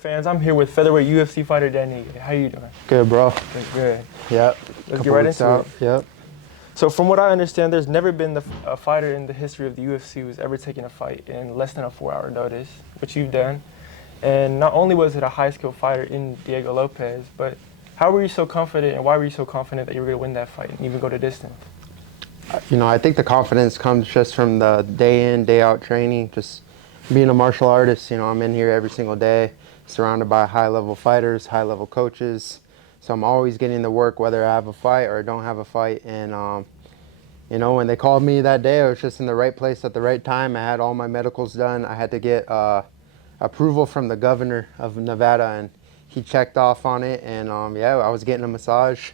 fans? I'm here with featherweight UFC fighter Dan Ige. How you doing? Good, bro. Good. Yep. Let's get right into it. Yep. So from what I understand, there's never been a fighter in the history of the UFC who's ever taken a fight in less than a 4-hour notice, which you've done. And not only was it a high-skilled fighter in Diego Lopez, but how were you so confident and why were you so confident that you were going to win that fight and even go the distance? You know, I think the confidence comes just from the day in, day out training, just being a martial artist. You know, I'm in here every single day, surrounded by high-level fighters, high-level coaches. So I'm always getting the work, whether I have a fight or I don't have a fight. And, you know, when they called me that day, I was just in the right place at the right time. I had all my medicals done. I had to get approval from the governor of Nevada, and he checked off on it. And, yeah, I was getting a massage,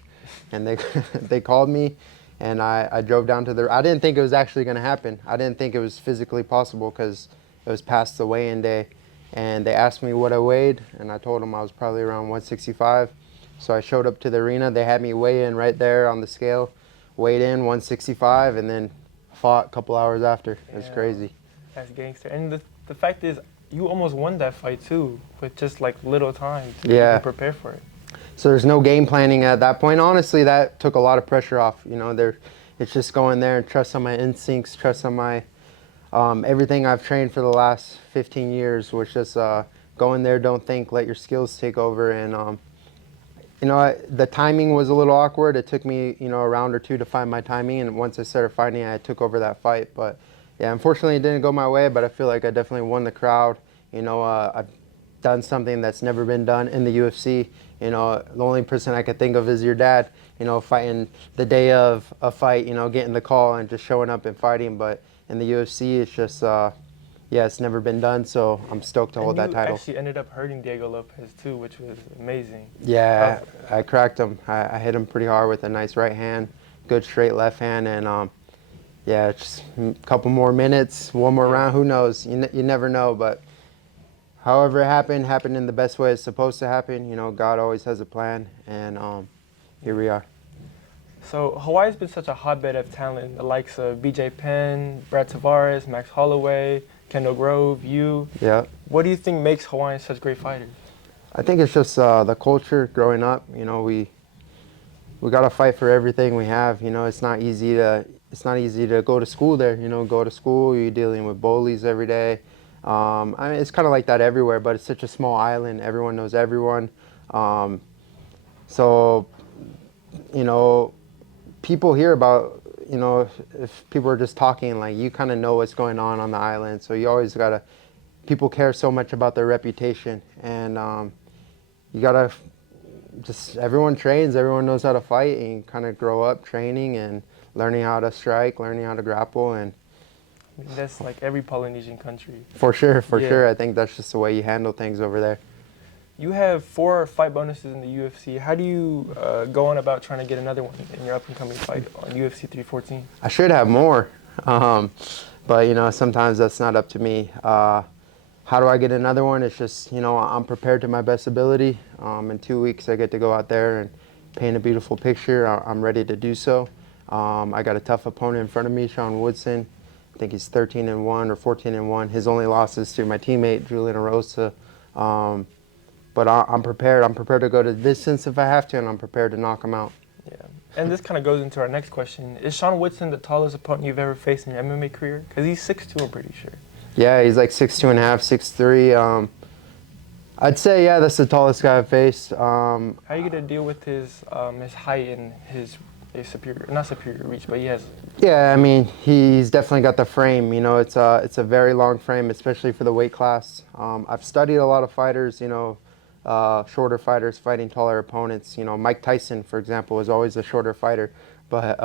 and they, they called me. And I drove down to I didn't think it was actually going to happen. I didn't think it was physically possible because it was past the weigh-in day. And they asked me what I weighed, and I told them I was probably around 165. So I showed up to the arena. They had me weigh in right there on the scale, weighed in 165, and then fought a couple hours after. It was crazy. That's gangster. And the fact is, you almost won that fight too, with just like little time to even prepare for it. So there's no game planning at that point. Honestly, that took a lot of pressure off. You know, it's just going there and trust on my instincts, trust on my everything I've trained for the last 15 years, which is go in there, don't think, let your skills take over. And you know, the timing was a little awkward. It took me, you know, a round or two to find my timing, and once I started fighting, I took over that fight. But yeah, unfortunately, it didn't go my way. But I feel like I definitely won the crowd. You know, I've done something that's never been done in the UFC. You know, the only person I could think of is your dad, you know, fighting the day of a fight, you know, getting the call and just showing up and fighting. But in the UFC, it's just, yeah, it's never been done. So I'm stoked to hold that title. You actually ended up hurting Diego Lopez too, which was amazing. Yeah, I cracked him. I hit him pretty hard with a nice right hand, good straight left hand. And yeah, just a couple more minutes, one more round, who knows? You never know, but however it happened in the best way it's supposed to happen. You know, God always has a plan, and here we are. So Hawaii's been such a hotbed of talent, the likes of BJ Penn, Brad Tavares, Max Holloway, Kendall Grove, you. Yeah. What do you think makes Hawaiians such great fighters? I think it's just the culture growing up. You know, we got to fight for everything we have. You know, it's not easy to go to school there. You know, go to school, you're dealing with bullies every day. I mean, it's kind of like that everywhere, but it's such a small island. Everyone knows everyone. So, you know, people hear about, you know, if people are just talking, like, you kind of know what's going on the island. So you always got to, people care so much about their reputation. And you got to just, everyone trains, everyone knows how to fight, and you kind of grow up training and learning how to strike, learning how to grapple. And that's like every Polynesian country. For sure. I think that's just the way you handle things over there. You have 4 fight bonuses in the UFC. How do you go on about trying to get another one in your up-and-coming fight on UFC 314? I should have more, but, you know, sometimes that's not up to me. How do I get another one? It's just, you know, I'm prepared to my best ability. In 2 weeks, I get to go out there and paint a beautiful picture. I'm ready to do so. I got a tough opponent in front of me, Sean Woodson. I think he's 13-1 or 14-1. His only loss is to my teammate, Julian Arosa. But I'm prepared. I'm prepared to go to distance if I have to, and I'm prepared to knock him out. Yeah. And this kind of goes into our next question. Is Sean Woodson the tallest opponent you've ever faced in your MMA career? Because he's 6'2", I'm pretty sure. Yeah, he's like 6'2 and a half, 6'3". I'd say, yeah, that's the tallest guy I've faced. How are you going to deal with his height and his not superior reach, but he has... Yeah, I mean, he's definitely got the frame. You know, it's a very long frame, especially for the weight class. I've studied a lot of fighters, you know, shorter fighters fighting taller opponents. You know, Mike Tyson, for example, was always a shorter fighter, but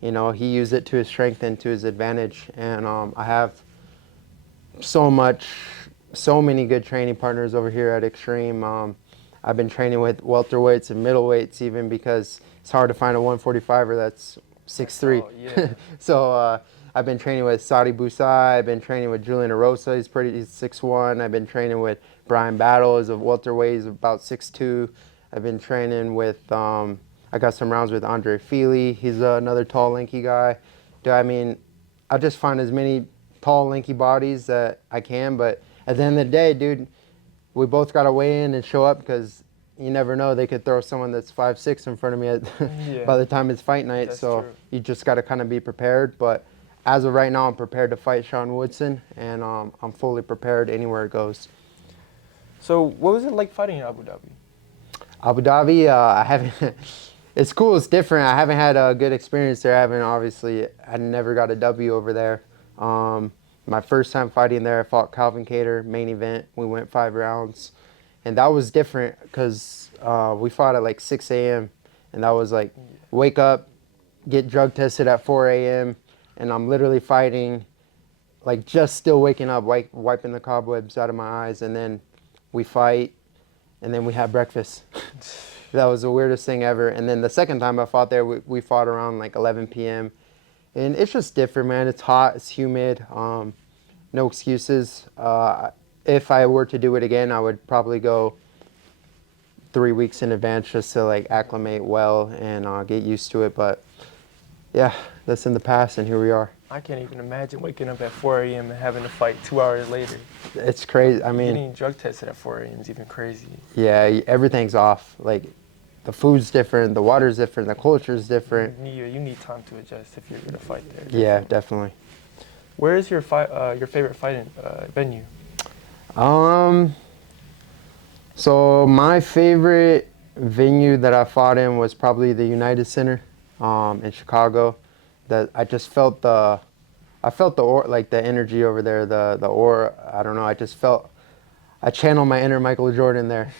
you know, he used it to his strength and to his advantage. And I have so many good training partners over here at Extreme. I've been training with welterweights and middleweights, even because it's hard to find a 145er that's 6'3". Yeah. So I've been training with Saudi Busai. I've been training with Julian Arosa. He's 6'1". I've been training with Brian Battle. He's a welterweight. He's about 6'2". I've been training with, I got some rounds with Andre Feely. He's another tall, lanky guy. I mean, I just find as many tall, lanky bodies that I can. But at the end of the day, dude, we both got to weigh in and show up because you never know. They could throw someone that's 5'6" in front of me Yeah, by the time it's fight night. that's So true. you just got to kind of be prepared. But as of right now, I'm prepared to fight Sean Woodson, and I'm fully prepared anywhere it goes. So what was it like fighting in Abu Dhabi? Abu Dhabi, I haven't. It's cool. It's different. I haven't had a good experience there. I never got a W over there. My first time fighting there, I fought Calvin Kattar, main event. We went 5 rounds. And that was different because we fought at like 6 a.m. And that was like, wake up, get drug tested at 4 a.m. And I'm literally fighting, like just still waking up, wiping the cobwebs out of my eyes. And then we fight, and then we have breakfast. That was the weirdest thing ever. And then the second time I fought there, we fought around like 11 p.m. And it's just different, man. It's hot, it's humid, no excuses. If I were to do it again, I would probably go 3 weeks in advance just to like acclimate well and get used to it. But yeah, that's in the past, and here we are. I can't even imagine waking up at 4 a.m. and having to fight 2 hours later. It's crazy. I mean, Getting drug tested at 4 a.m. is even crazy. yeah, everything's off. Like, the food's different, the water's different, the culture's different. You need time to adjust if you're gonna fight there. Yeah, definitely. Where is your favorite fighting venue? So my favorite venue that I fought in was probably the United Center, in Chicago. That I just felt the energy over there, the aura. I don't know. I channeled my inner Michael Jordan there.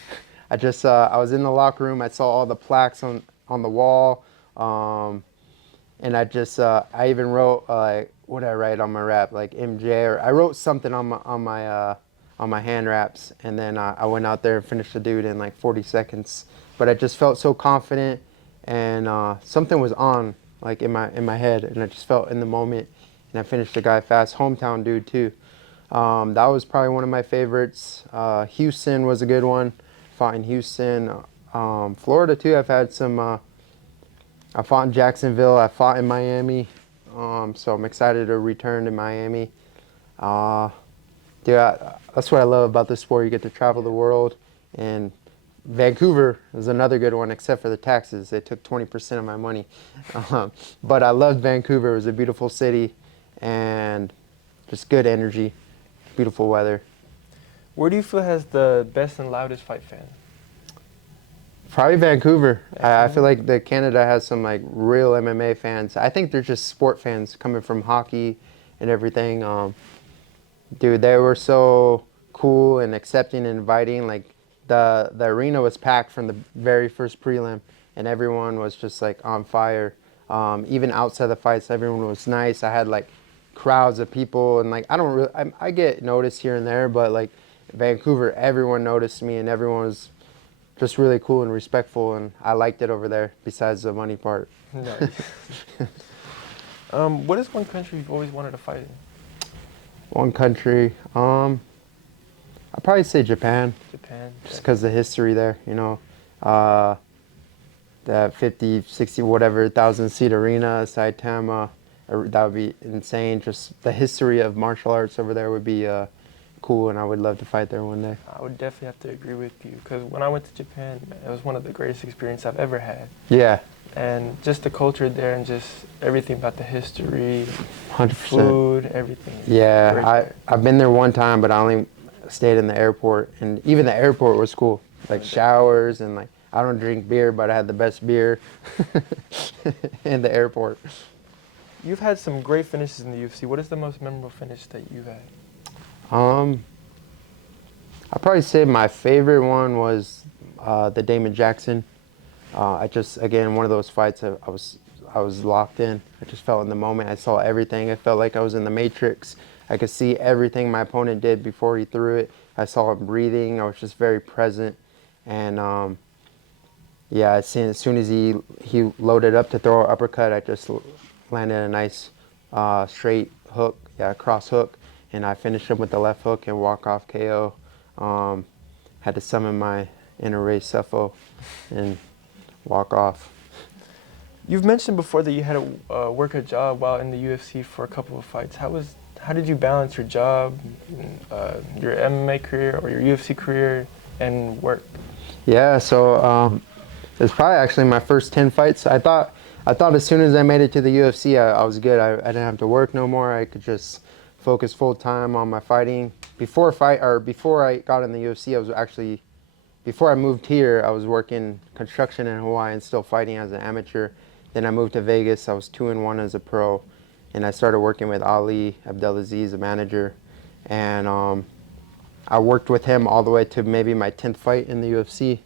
I was in the locker room. I saw all the plaques on the wall, and I even wrote what did I write on my rap, like MJ, or I wrote something on my hand wraps, and then I went out there and finished the dude in like 40 seconds. But I just felt so confident, and something was on like in my head, and I just felt in the moment, and I finished the guy fast. Hometown dude too. That was probably one of my favorites. Houston was a good one. Fought in Houston. Florida too. I've had some. I fought in Jacksonville. I fought in Miami. So I'm excited to return to Miami. That's what I love about this sport. You get to travel the world, and Vancouver is another good one, except for the taxes. They took 20% of my money. But I loved Vancouver. It was a beautiful city, and just good energy, beautiful weather. Where do you feel has the best and loudest fight fan? Probably Vancouver. I feel like Canada has some like real MMA fans. I think they're just sport fans coming from hockey and everything. Dude, they were so cool and accepting and inviting. Like the arena was packed from the very first prelim, and everyone was just like on fire. Even outside the fights, everyone was nice. I had like crowds of people, and like I get noticed here and there, but like Vancouver, everyone noticed me, and everyone was just really cool and respectful, and I liked it over there, besides the money part. Nice. What is one country you've always wanted to fight in? One country, I'd probably say Japan. Japan. Just because the history there, you know. That 50, 60, whatever, 1,000-seat arena, Saitama, that would be insane. Just the history of martial arts over there would be cool, and I would love to fight there one day. I would definitely have to agree with you, because when I went to Japan, it was one of the greatest experiences I've ever had. Yeah. And just the culture there, and just everything about the history, 100%. food, everything. Yeah, I've been there one time, but I only stayed in the airport, and even the airport was cool. Like showers, and like, I don't drink beer, but I had the best beer in the airport. You've had some great finishes in the UFC. What is the most memorable finish that you've had? I'd probably say my favorite one was the Damon Jackson. Again, one of those fights I was locked in. I just felt in the moment. I saw everything. I felt like I was in the Matrix. I could see everything my opponent did before he threw it. I saw him breathing. I was just very present. And yeah, as soon as he loaded up to throw an uppercut, I just landed a nice straight hook, cross hook. And I finished him with the left hook and walk-off KO. Had to summon my inner race Sefo and walk off. You've mentioned before that you had to work a job while in the UFC for a couple of fights. How how did you balance your job, your MMA career or your UFC career, and work? Yeah, so it's probably actually my first 10 fights. I thought as soon as I made it to the UFC, I was good. I didn't have to work no more. I could just focus full time on my fighting. Before I got in the UFC, before I moved here, I was working construction in Hawaii and still fighting as an amateur. Then I moved to Vegas. I was 2-1 as a pro, and I started working with Ali Abdelaziz, a manager, and I worked with him all the way to maybe my 10th fight in the UFC,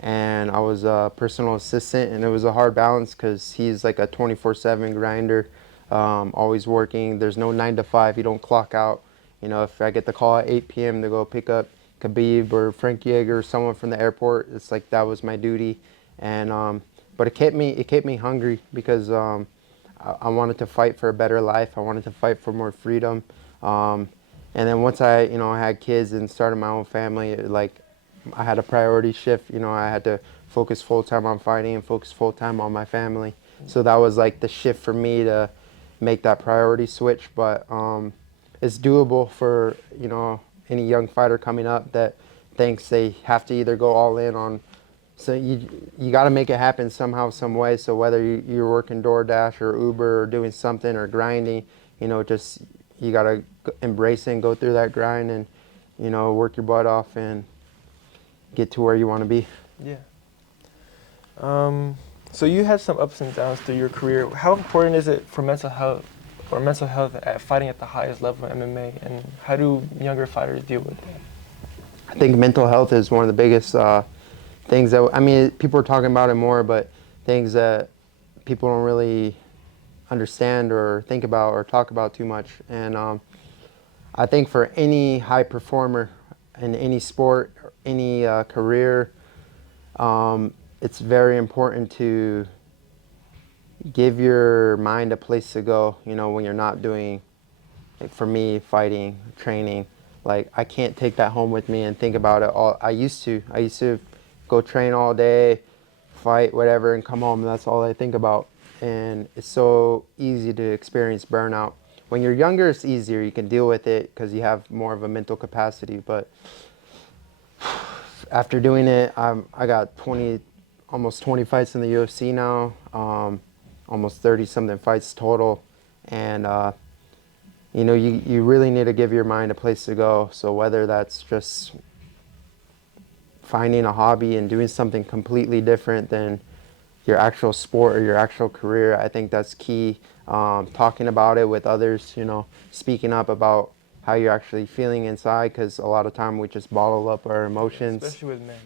and I was a personal assistant, and it was a hard balance because he's like a 24/7 grinder, always working. There's no 9 to 5. You don't clock out. You know, if I get the call at 8 p.m. to go pick up Khabib or Frank Yeager or someone from the airport, it's like that was my duty, and but it kept me hungry because I wanted to fight for a better life. I wanted to fight for more freedom. And then once I had kids and started my own family, I had a priority shift. I had to focus full time on fighting and focus full time on my family. So that was like the shift for me to make that priority switch. But it's doable for any young fighter coming up that thinks they have to either go all in on. So you got to make it happen somehow, some way. So whether you're working DoorDash or Uber or doing something or grinding, just you got to embrace it and go through that grind and, work your butt off and get to where you want to be. Yeah. So you had some ups and downs through your career. How important is it for mental health at fighting at the highest level of MMA, and how do younger fighters deal with that? I think mental health is one of the biggest things that, people are talking about it more, but things that people don't really understand or think about or talk about too much. And I think for any high performer in any sport, any career, it's very important to give your mind a place to go, when you're not doing, like for me, fighting, training. Like, I can't take that home with me and think about it all. I used to go train all day, fight, whatever, and come home, and that's all I think about. And it's so easy to experience burnout. When you're younger, it's easier. You can deal with it because you have more of a mental capacity. But after doing it, I got almost 20 fights in the UFC now, almost 30-something fights total. And, you really need to give your mind a place to go. So whether that's just finding a hobby and doing something completely different than your actual sport or your actual career, I think that's key. Talking about it with others, speaking up about how you're actually feeling inside, because a lot of time we just bottle up our emotions. Especially with men.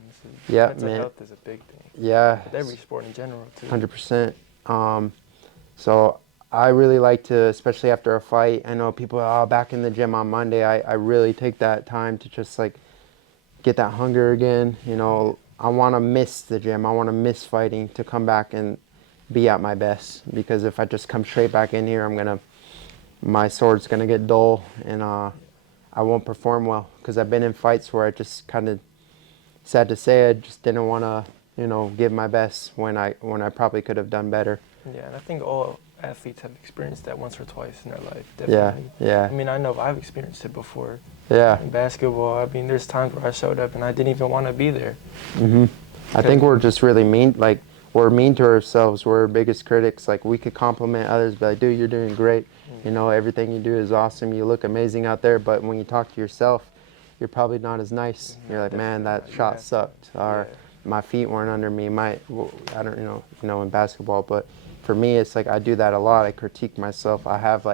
Mental health is a big thing. Yeah. With every sport in general, too. 100%. So I really like to, especially after a fight, I know people are back in the gym on Monday. I really take that time to just get that hunger again. I want to miss the gym. I want to miss fighting to come back and be at my best. Because if I just come straight back in here, my sword's gonna get dull, and I won't perform well. Because I've been in fights where I just kind of, sad to say, I just didn't want to, give my best when I probably could have done better. Yeah, and I think all athletes have experienced that once or twice in their life. Definitely. Yeah. I know I've experienced it before. Yeah. In basketball, there's times where I showed up and I didn't even want to be there. Mm-hmm. I think we're just really mean. We're mean to ourselves. We're our biggest critics. We could compliment others, but dude, you're doing great. Everything you do is awesome. You look amazing out there. But when you talk to yourself, you're probably not as nice. Mm-hmm. You're like, man, that shot sucked. Or my feet weren't under me. I don't in basketball, but for me, it's I do that a lot. I critique myself. I have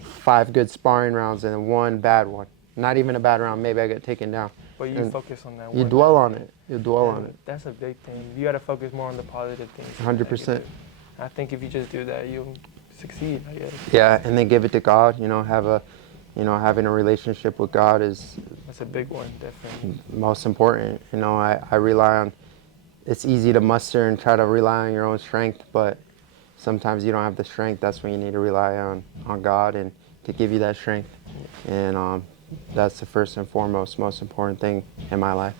5 good sparring rounds and 1 bad one. Not even a bad round. Maybe I get taken down. But you focus on that one. You dwell on it. You dwell on it. That's a big thing. You got to focus more on the positive things. 100%. I think if you just do that, you'll succeed, I guess. Yeah, and then give it to God. Having a relationship with God is... That's a big one, definitely. Most important. I rely on... It's easy to muster and try to rely on your own strength, but sometimes you don't have the strength. That's when you need to rely on God and to give you that strength. And that's the first and foremost, most important thing in my life.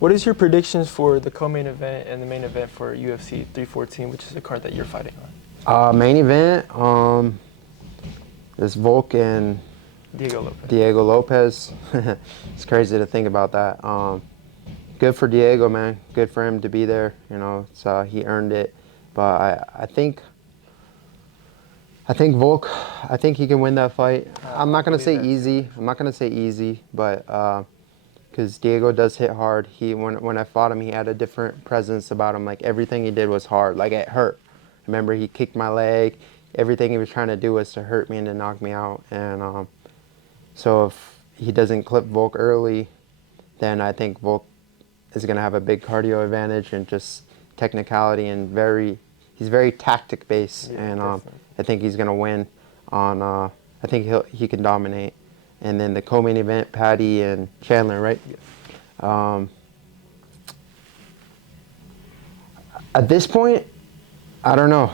What is your predictions for the co-main event and the main event for UFC 314, which is the card that you're fighting on? Main event, There's Volk and Diego Lopez. It's crazy to think about that. Good for Diego, man. Good for him to be there. You know, so he earned it. But I think Volk, I think he can win that fight. I'm not gonna say easy. I'm not gonna say easy, but because Diego does hit hard. When I fought him, he had a different presence about him. Like everything he did was hard. Like it hurt. Remember, he kicked my leg. Everything he was trying to do was to hurt me and to knock me out. And so if he doesn't clip Volk early, then I think Volk is going to have a big cardio advantage and just technicality, and he's very tactic based. Yeah, and I think he's going to win on, I think he can dominate. And then the co-main event, Paddy and Chandler, right? Yeah. At this point, I don't know.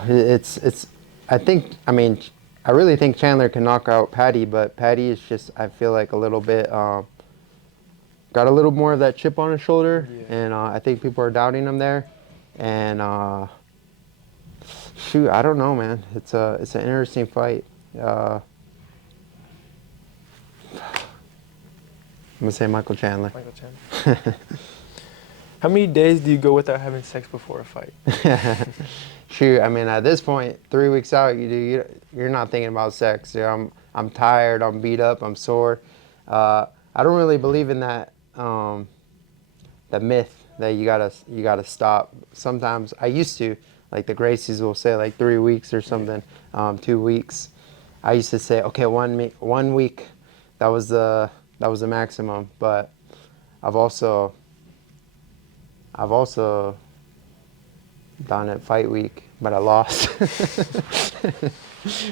I really think Chandler can knock out Paddy, but Paddy is just, I feel like a little bit, got a little more of that chip on his shoulder, yeah. And I think people are doubting him there. And shoot, I don't know, man. It's an interesting fight. I'm gonna say Michael Chandler. Michael Chandler. How many days do you go without having sex before a fight? Shoot, I mean, at this point, 3 weeks out, you're not thinking about sex. You know, I'm tired, I'm beat up, I'm sore. I don't really believe in that that myth that you gotta stop. Sometimes I used to, like the Gracies will say like 3 weeks or something, 2 weeks. I used to say, okay, 1 week, that was the maximum. But I've also done it fight week, but I lost.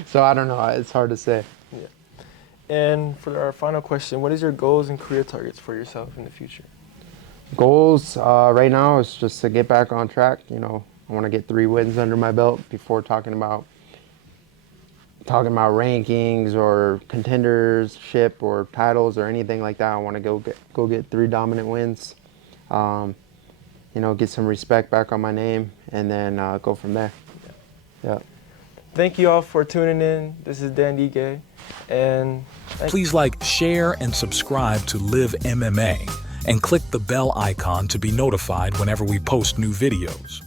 So I don't know, it's hard to say. Yeah. And for our final question, what is your goals and career targets for yourself in the future? Goals right now is just to get back on track. You know, I want to get 3 wins under my belt before talking about rankings or contendership or titles or anything like that. I want to go get 3 dominant wins. You know, get some respect back on my name, and then go from there. Yeah. Thank you all for tuning in. This is Dan Ige, and please like, share, and subscribe to Live MMA, and click the bell icon to be notified whenever we post new videos.